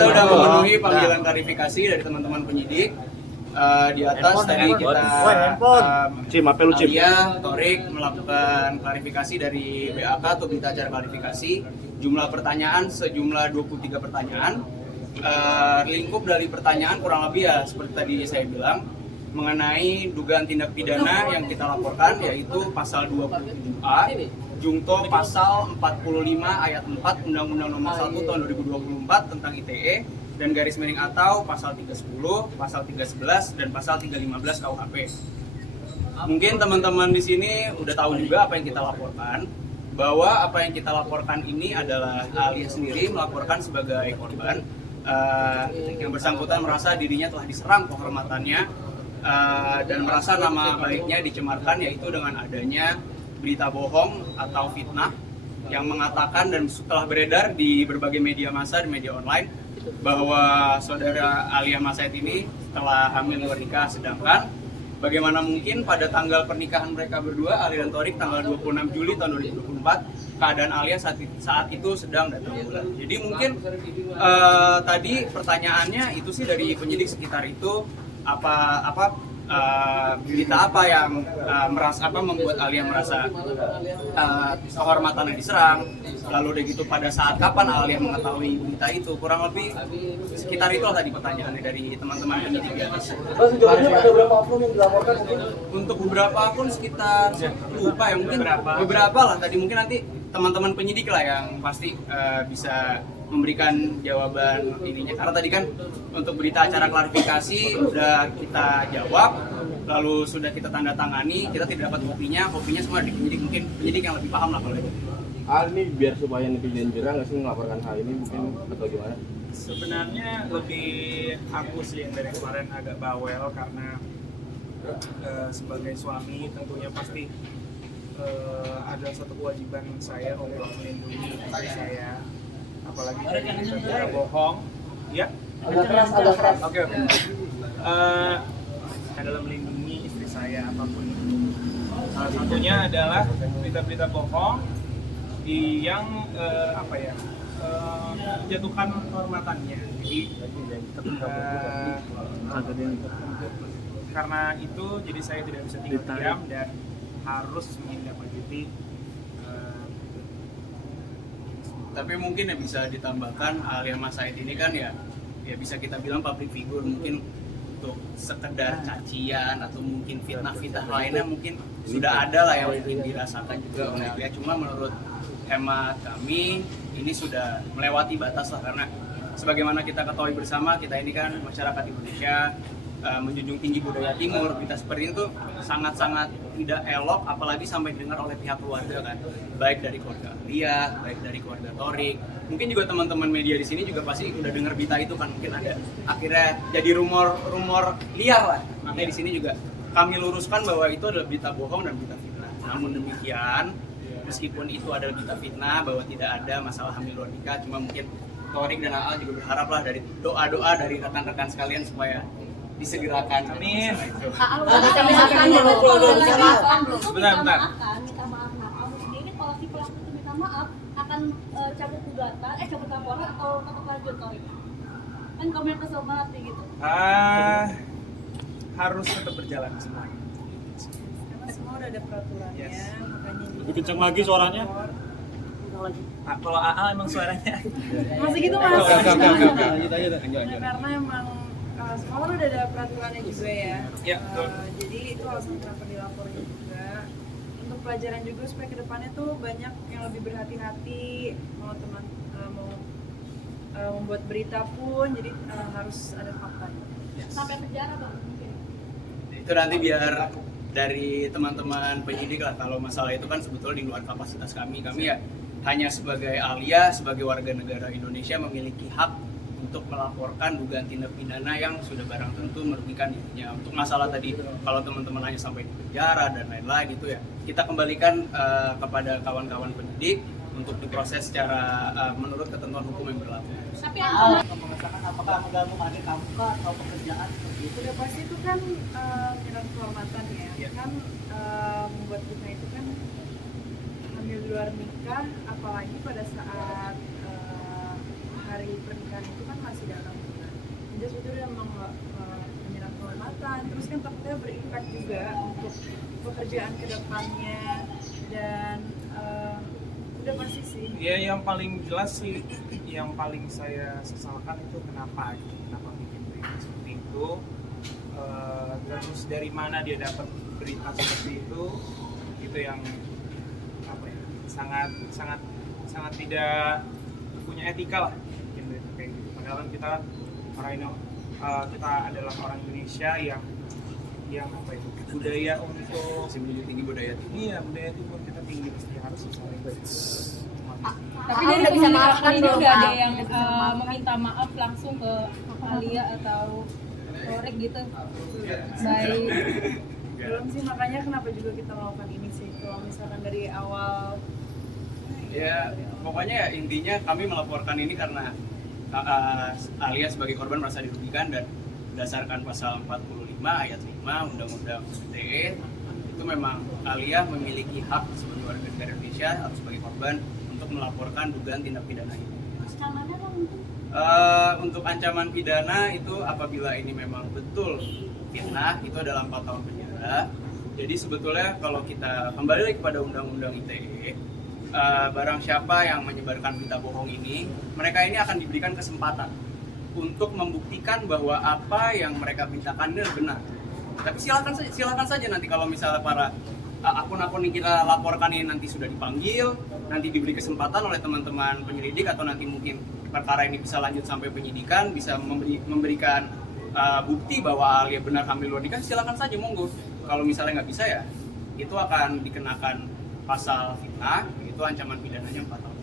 kita udah memenuhi panggilan klarifikasi dari teman-teman penyidik. Di atas tadi kita Alia, Torik melakukan klarifikasi dari BAK atau berita acara klarifikasi. Jumlah pertanyaan sejumlah 23 pertanyaan. Lingkup dari pertanyaan kurang lebih ya seperti tadi saya bilang mengenai dugaan tindak pidana yang kita laporkan, yaitu pasal 27A Jungto pasal 45 ayat 4 Undang-Undang Nomor 1 Tahun 2024 tentang ITE dan garis miring atau pasal 310, pasal 311 dan pasal 315 KUHP. Mungkin teman-teman di sini udah tahu juga apa yang kita laporkan, bahwa apa yang kita laporkan ini adalah Alia sendiri melaporkan sebagai korban. Yang bersangkutan merasa dirinya telah diserang kehormatannya dan merasa nama baiknya dicemarkan, yaitu dengan adanya berita bohong atau fitnah yang mengatakan dan setelah beredar di berbagai media massa, di media online, bahwa saudara Alia Mas Said ini telah hamil luar nikah, sedangkan bagaimana mungkin pada tanggal pernikahan mereka berdua, Alia dan Torik, tanggal 26 Juli tahun 2024, keadaan Alia saat itu sedang datang bulan. Jadi mungkin tadi pertanyaannya itu sih dari penyidik sekitar itu, berita apa yang membuat Alia merasa kehormatannya diserang, lalu udah gitu pada saat kapan Alia mengetahui berita itu, kurang lebih sekitar itulah tadi pertanyaannya dari teman-teman penyidik. Sejauhnya ada berapa akun yang dilaporkan mungkin? Untuk beberapa akun sekitar lupa ya, mungkin beberapa lah tadi, mungkin nanti teman-teman penyidik lah yang pasti bisa memberikan jawaban ininya, karena tadi kan untuk berita acara klarifikasi udah kita jawab, lalu sudah kita tanda tangani, kita tidak dapat kopinya semua di penyidik, mungkin penyidik yang lebih paham lah kalau itu. Ini biar supaya netizen jerah nggak sih melaporkan hal ini mungkin atau gimana? Sebenarnya lebih aku sih yang dari kemarin agak bawel karena sebagai suami tentunya pasti ada suatu kewajiban saya untuk melindungi istri saya, apalagi dari berita bohong, ya? Agak keras. Oke. Adalah melindungi istri saya apapun itu. Salah satunya adalah berita-berita bohong yang menjatuhkan kehormatannya. Jadi karena itu jadi saya tidak bisa tinggal diam dan harus menindaklanjuti. Tapi mungkin yang bisa ditambahkan, Alia Mas Said ini kan ya bisa kita bilang public figure, mungkin untuk sekedar cacian atau mungkin fitnah-fitnah lainnya mungkin sudah ada lah yang mungkin dirasakan juga oleh Alia. Cuma menurut hemat kami ini sudah melewati batas lah, karena sebagaimana kita ketahui bersama, kita ini kan masyarakat Indonesia menjunjung tinggi budaya timur. Berita seperti itu sangat-sangat tidak elok, apalagi sampai didengar oleh pihak keluarga kan, baik dari keluarga Alia, baik dari keluarga Torik. Mungkin juga teman-teman media di sini juga pasti udah dengar berita itu kan, mungkin ada akhirnya jadi rumor liar lah. Makanya di sini juga kami luruskan bahwa itu adalah berita bohong dan berita fitnah. Namun demikian, meskipun itu adalah berita fitnah bahwa tidak ada masalah hamil luar nikah, cuma mungkin Torik dan Aal juga berharap lah dari doa-doa dari rekan-rekan sekalian supaya disegerakan. Amin. Bentar. Minta maaf. Kamu sendiri kalau si pelaku itu minta maaf akan cabut gugatan, cabut laporan atau tetap lanjut, Torik? Kan kamu yang kesel banget nih gitu. Harus tetap berjalan semuanya. Karena semua udah ada peraturannya, Yes. makanya Lebih kencang lagi suaranya. Kalau AA emang suaranya masih gitu mas. Karena emang sekolah udah ada peraturannya juga ya. Ya, betul. Jadi itu alasan kenapa dilaporin juga. Untuk pelajaran juga supaya kedepannya tuh banyak yang lebih berhati-hati mau membuat berita pun, jadi harus ada faktanya. Sampai penjara bang mungkin. Itu nanti biar dari teman-teman penyidik lah, kalau masalah itu kan sebetulnya di luar kapasitas kami ya hanya sebagai Alia, sebagai warga negara Indonesia memiliki hak untuk melaporkan dugaan tindak pidana yang sudah barang tentu merugikan dirinya. Untuk masalah tadi, kalau teman-teman hanya sampai di penjara dan lain-lain gitu ya, kita kembalikan kepada kawan-kawan penyidik untuk diproses secara menurut ketentuan hukum yang berlaku. Tapi Mengesahkan apakah mengganggu adik kamu kah atau pekerjaan seperti itu? Udah pasti itu kan menyerang kehormatan ya. Iya. Kan membuat kita itu kan hamil di luar nikah, apalagi pada saat hari pernikahan itu kan masih dalam bulan. Jadi sebetulnya emang menyerang kehormatan, terus kan takutnya berimpact juga untuk pekerjaan kedepannya dan udah pasti sih. Ya yang paling jelas sih, yang paling saya sesalkan itu kenapa bikin berita seperti itu. Terus dari mana dia dapat berita seperti itu yang apa ya, sangat tidak punya etika lah bikin berita kayak gitu. Padahal kan kita kita adalah orang Indonesia yang apa itu, budaya untuk Masih menjunjung tinggi budaya tinggi. iya budaya itu pun kita tinggi, mesti harus saling Tapi dari udah bisa pernikahan maafkan ini belum, udah ada Al? yang Udah bisa maafkan? meminta maaf langsung ke Alia atau Korek gitu. Baik. Belum sih, makanya kenapa juga kita melakukan ini sih. Kalau misalkan dari awal Ya, pokoknya ya intinya kami melaporkan ini karena Alia sebagai korban merasa dirugikan, dan berdasarkan pasal 45 ayat 5 Undang-Undang ITE itu memang Alia memiliki hak sebagai warga negara Indonesia atau sebagai korban untuk melaporkan dugaan tindak pidana ini. Ancamannya apa mungkin? Untuk ancaman pidana itu apabila ini memang betul fitnah itu adalah 4 tahun penjara. Jadi sebetulnya kalau kita kembali lagi kepada Undang-Undang ITE, barang siapa yang menyebarkan berita bohong ini, mereka ini akan diberikan kesempatan untuk membuktikan bahwa apa yang mereka beritakan ini benar. Tapi silakan saja nanti kalau misalnya para akun-akun yang kita laporkan ini nanti sudah dipanggil, nanti diberi kesempatan oleh teman-teman penyelidik atau nanti mungkin perkara ini bisa lanjut sampai penyidikan, bisa memberikan bukti bahwa Alia benar hamil luar nikah, silakan saja, monggo. Kalau misalnya nggak bisa ya, itu akan dikenakan pasal fitnah, itu ancaman pidananya 4 tahun.